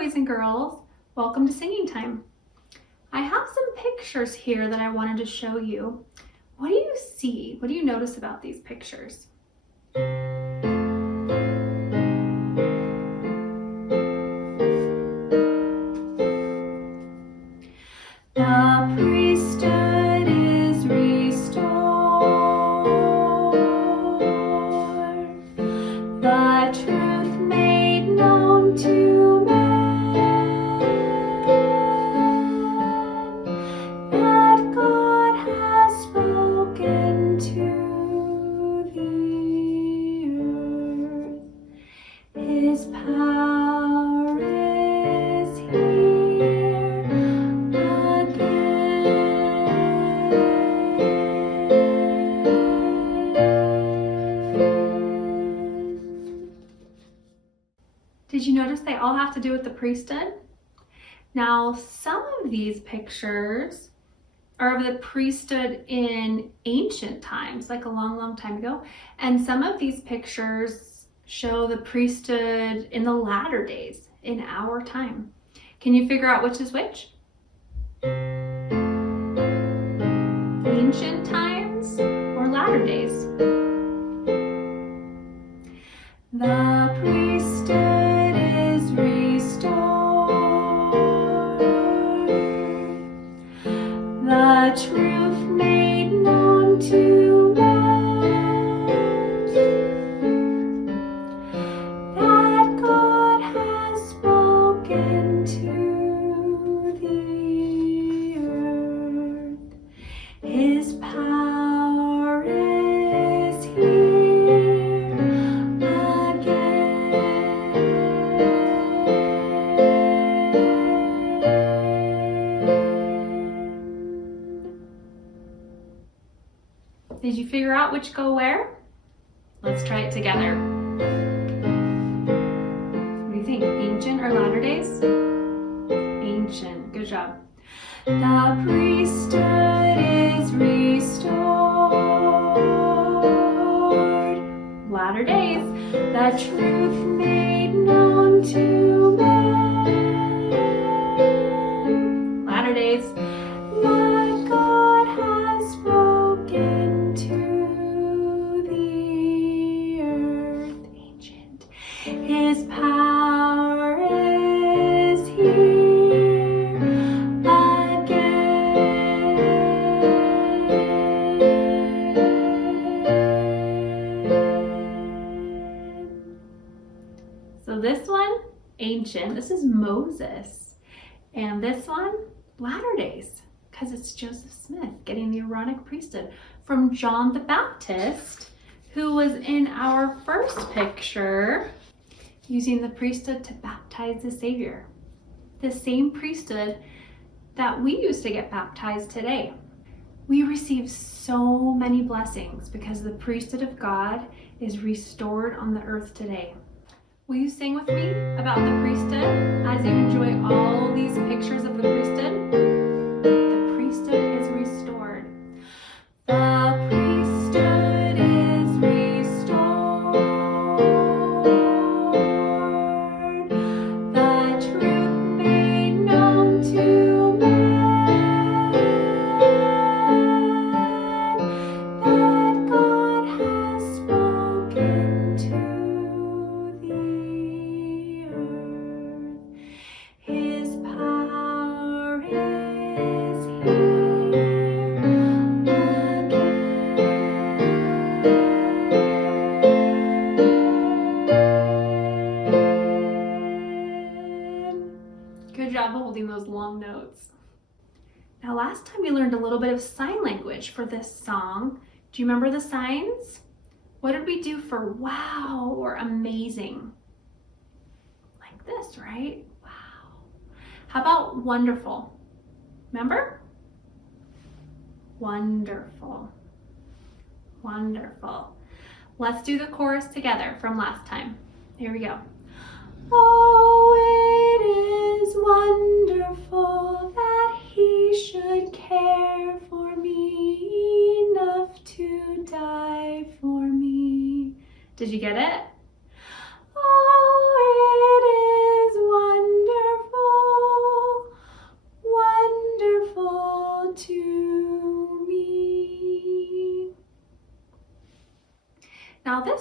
boys and girls. Welcome to singing time. I have some pictures here that I wanted to show you. What do you see? What do you notice about these pictures? The priesthood is restored. The truth made known to man, that God has spoken to the earth. His power is here again. Did you notice they all have to do with the priesthood? Now, some of these pictures are of the priesthood in ancient times, like a long, long time ago. And some of these pictures show the priesthood in the latter days, in our time. Can you figure out which is which? Ancient times or latter days? The priesthood is restored. The truth made known to man, that God has spoken to the earth. His power is here again. Did you figure out which go where? Let's try it together. What do you think? Ancient or latter days? Ancient. Good job. The priesthood is restored. Latter days. The truth made known to man. Latter days. That God has spoken to the earth. Ancient. His power is here again. So this one, ancient. This is Moses. And this one, latter days, because it's Joseph Smith getting the Aaronic priesthood from John the Baptist, who was in our first picture using the priesthood to baptize the Savior. The same priesthood that we use to get baptized today. We receive so many blessings because the priesthood of God is restored on the earth today. Will you sing with me about the priesthood as you enjoy all these pictures of the priesthood? The priesthood is restored. The priesthood is restored. The truth made known to man, that God has spoken to the earth. His power is here again. Good job holding those long notes. Now, last time we learned a little bit of sign language for this song. Do you remember the signs? What did we do for wow or amazing? Like this, right? Wow. How about wonderful? Remember? Wonderful. Wonderful. Let's do the chorus together from last time. Here we go. Oh, it is wonderful that he should care for me enough to die for me. Did you get it? Oh, it is wonderful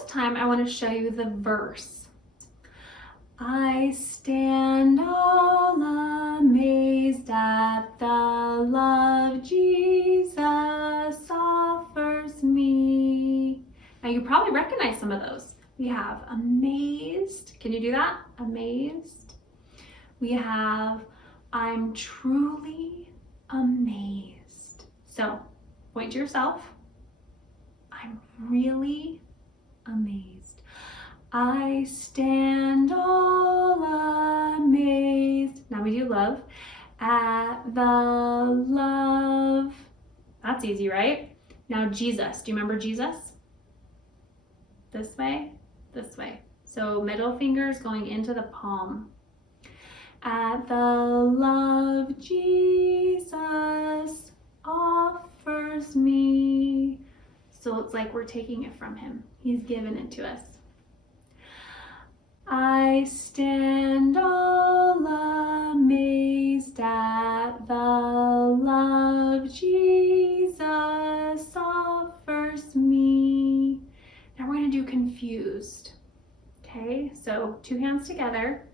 time, I want to show you the verse. I stand all amazed at the love Jesus offers me. Now you probably recognize some of those. We have amazed. Can you do that? Amazed. We have I'm truly amazed. So point to yourself. I'm really amazed. I stand all amazed. Now we do love. At the love. That's easy, right? Now Jesus. Do you remember Jesus? This way, this way. So middle fingers going into the palm. At the love Jesus offers me. So it's like we're taking it from him. He's given it to us. I stand all amazed at the love Jesus offers me. Now we're going to do confused. Okay, so 2 hands together,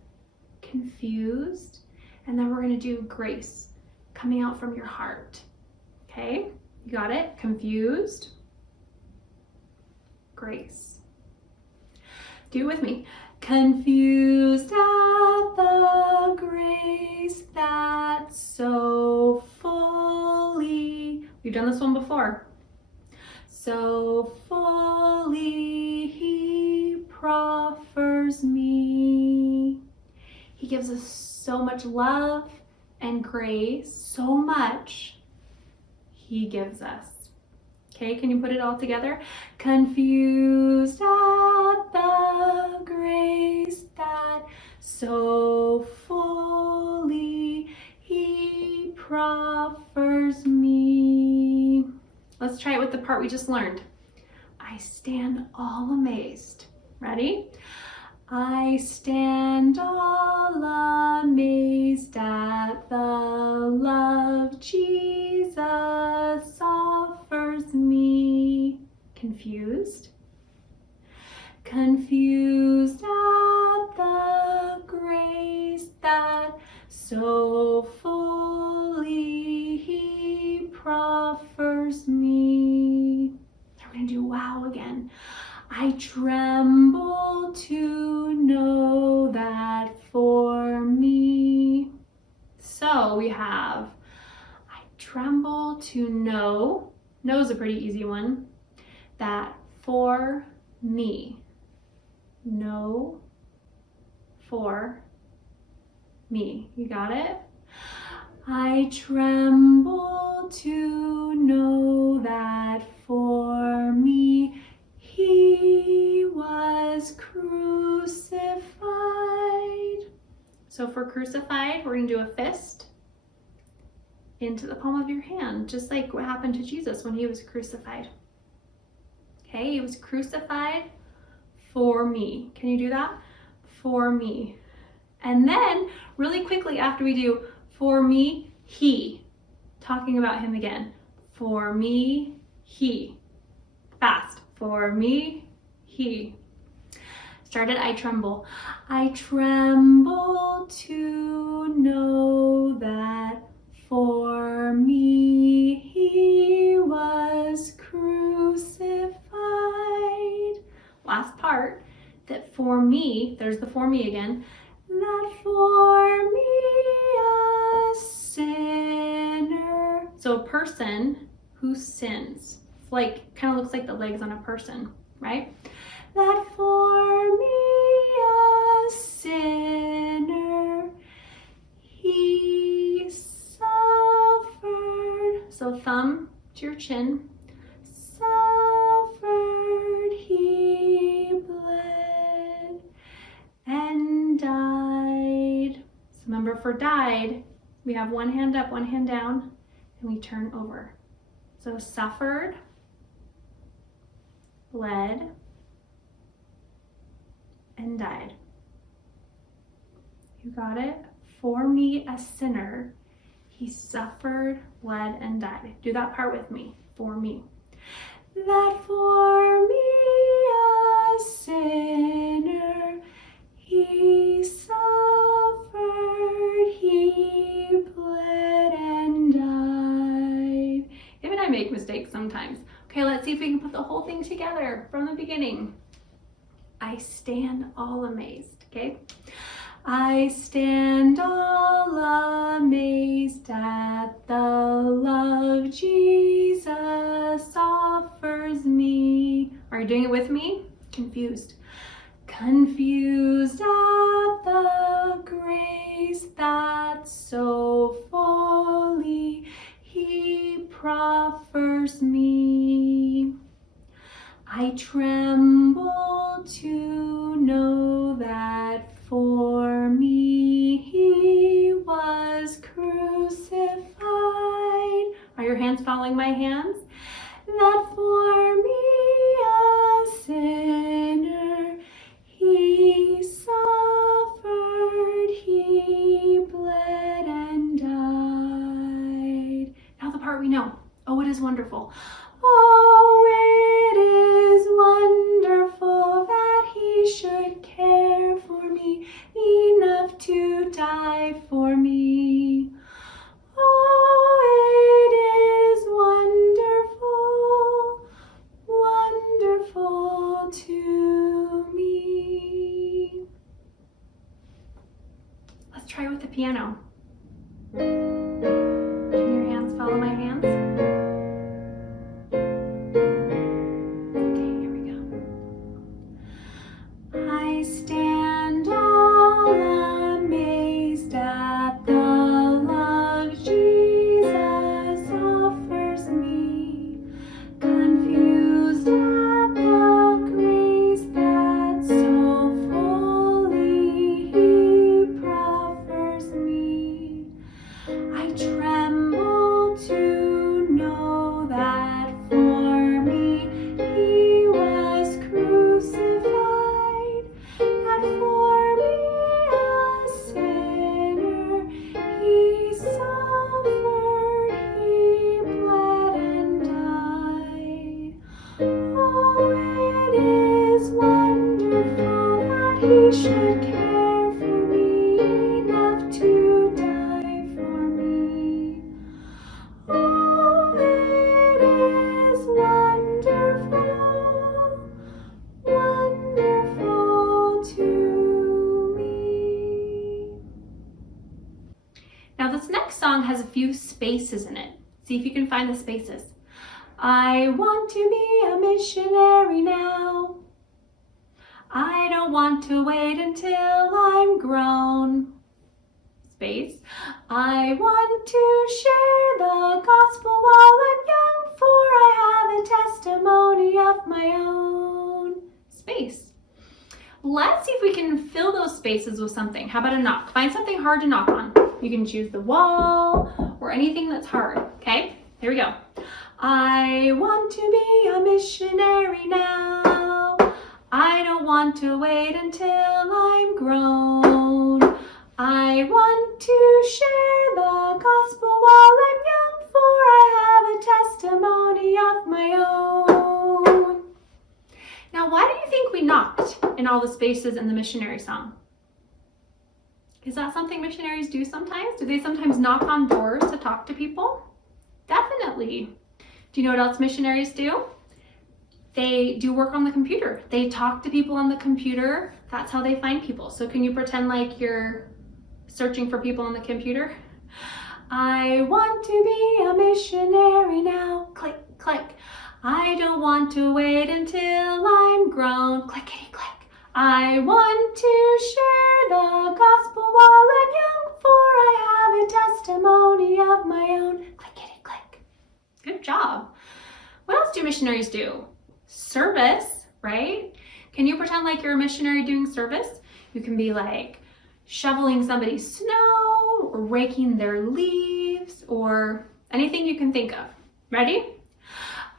confused, and then we're going to do grace coming out from your heart. Okay, you got it? Confused, grace. Do it with me. Confused at the grace that so fully, we've done this one before, so fully he proffers me. He gives us so much love and grace, so much he gives us. Okay, can you put it all together? Confused at the grace that so fully he proffers me. Let's try it with the part we just learned. I stand all amazed. Ready? I stand all amazed at the love Jesus offers me. Confused? Confused at the grace that so fully he proffers me. Now we're going to do wow again. I tremble to know that for me. So we have, I tremble to know, know is a pretty easy one, that for me. Know for me. You got it? I tremble to know that for me he was crucified. So for crucified, we're going to do a fist into the palm of your hand, just like what happened to Jesus when he was crucified. Okay, he was crucified for me. Can you do that? For me. And then really quickly after we do for me, he, talking about him again. For me, he. Fast. For me, he. Started, I tremble. I tremble to know that for me he was crucified. Last part, that for me, there's the for me again, that for me a sinner. So a person who sins. It's like, kind of looks like the legs on a person, right? That for me a sinner, he suffered. So thumb to your chin. Suffered, he bled and died. So remember, for died, we have one hand up, one hand down, and we turn over. So suffered, bled, and died. You got it? For me, a sinner, he suffered, bled, and died. Do that part with me. For me. That for me, a sinner, he suffered, he bled and died. Even I make mistakes sometimes. Okay, let's see if we can put the whole thing together from the beginning. I stand all amazed, okay? I stand all amazed at the love Jesus offers me. Are you doing it with me? Confused. Confused at the grace that so fully he proffers me. I tremble to know that for me he was crucified. Are your hands following my hands? That for me, a sinner, he suffered, he bled and died. Now the part we know. Oh, it is wonderful. Oh, it is wonderful that he should care for me enough to die for me. Oh, it is wonderful, wonderful to me. Let's try with the piano. Can your hands follow my hands? Okay, here we go. I stand all amazed at the love Jesus offers me, confused at the grace that so fully he proffers me. I tremble to know that for me he was crucified, that for me a sinner he suffered, he bled and died. Oh, it is wonderful that he should care for me enough to die for me. Oh, it is wonderful, wonderful to me. Now this next song has a few spaces in it. See if you can find the spaces. I want to be a missionary now. I don't want to wait until I'm grown. Space. I want to share the gospel while I'm young, for I have a testimony of my own. Space. Let's see if we can fill those spaces with something. How about a knock? Find something hard to knock on. You can choose the wall or anything that's hard, okay? Here we go. I want to be a missionary now. I don't want to wait until I'm grown. I want to share the gospel while I'm young, for I have a testimony of my own. Now, why do you think we knocked in all the spaces in the missionary song? Is that something missionaries do sometimes? Do they sometimes knock on doors to talk to people? Definitely. Do you know what else missionaries do? They do work on the computer. They talk to people on the computer. That's how they find people. So can you pretend like you're searching for people on the computer? I want to be a missionary now. Click, click. I don't want to wait until I'm grown. Clickety, click. I want to share the gospel while I'm young, for I have a testimony of my own. Clickety, click. Good job. What else do missionaries do? Service, right? Can you pretend like you're a missionary doing service? You can be like shoveling somebody's snow or raking their leaves or anything you can think of. Ready?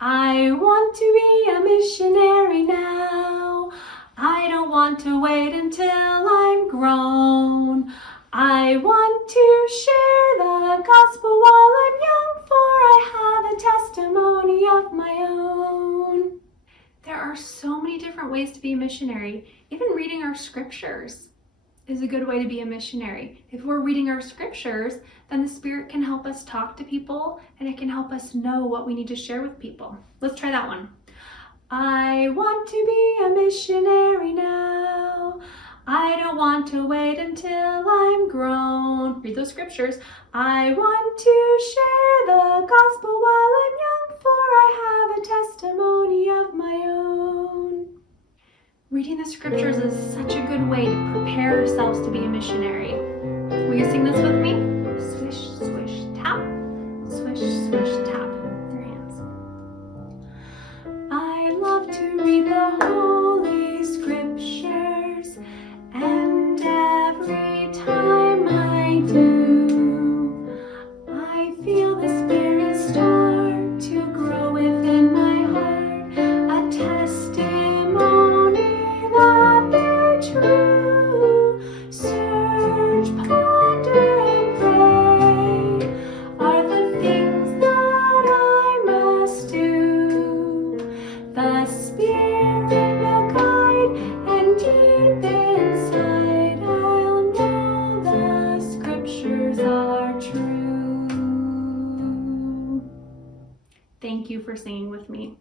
I want to be a missionary now. I don't want to wait until I'm grown. I want to share the gospel while I'm young, for I have a testimony of my own. There there are so many different ways to be a missionary. Even reading our scriptures is a good way to be a missionary. If we're reading our scriptures, then the Spirit can help us talk to people and it can help us know what we need to share with people. Let's try that one. I want to be a missionary now. I don't want to wait until I'm grown. Read those scriptures. I want to share the gospel while I'm young, for I have a testimony of my own. Reading the scriptures is such a good way to prepare ourselves to be a missionary. Will you sing this with me? Swish, swish, tap. Swish, swish, tap. With your hands. I love to read the Holy Scriptures, and every time I do, I feel the Spirit start to grow within my heart, a testimony that they're true. Search, ponder, and pray are the things that I must do. The Spirit will guide, and deep inside I'll know the scriptures are true. Thank you for singing with me.